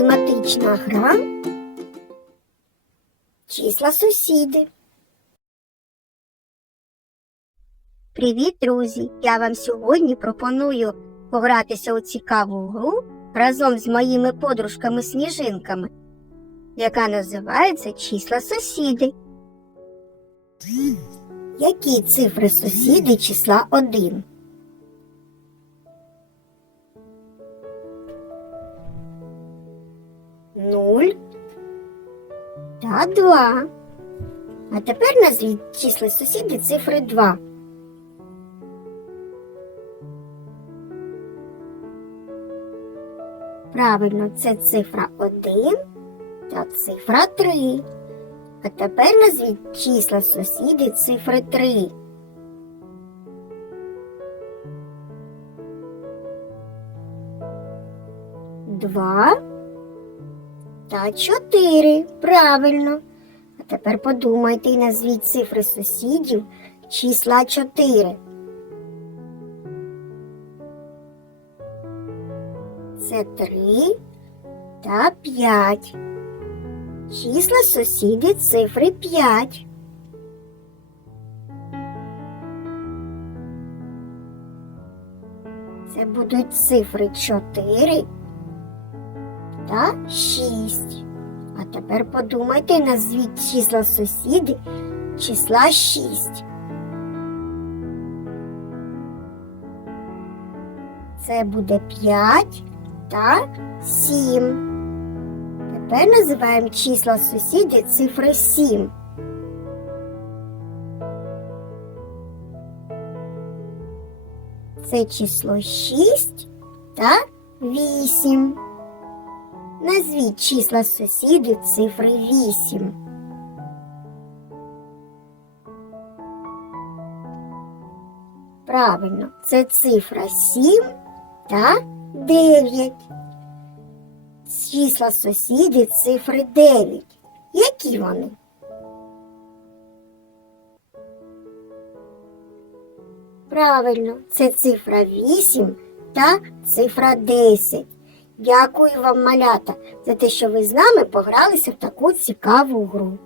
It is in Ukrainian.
Смачна гра. Числа сусіди. Привіт, друзі! Я вам сьогодні пропоную погратися у цікаву гру разом з моїми подружками-сніжинками, яка називається Числа сусіди. Які цифри сусіди числа 1? Нуль та два. А тепер назвіть числа сусіди цифри 2. Правильно, це цифра 1 та цифра 3. А тепер назвіть числа сусіди цифри 3. Два та чотири. Правильно. А тепер подумайте і назвіть цифри сусідів числа 4. Це 3 та 5. Числа сусіди цифри 5. Це будуть цифри 4 та 6. А тепер подумайте, назвіть числа сусіди числа 6. Це буде 5 та 7. Тепер називаємо числа сусіди цифри 7. Це число 6 та 8. Назвіть числа сусідів цифри 8. Правильно, це цифра 7 та 9. Числа сусідів цифри 9. Які вони? Правильно, це цифра 8 та цифра 10. Дякую вам, малята, за те, що ви з нами погралися в таку цікаву гру.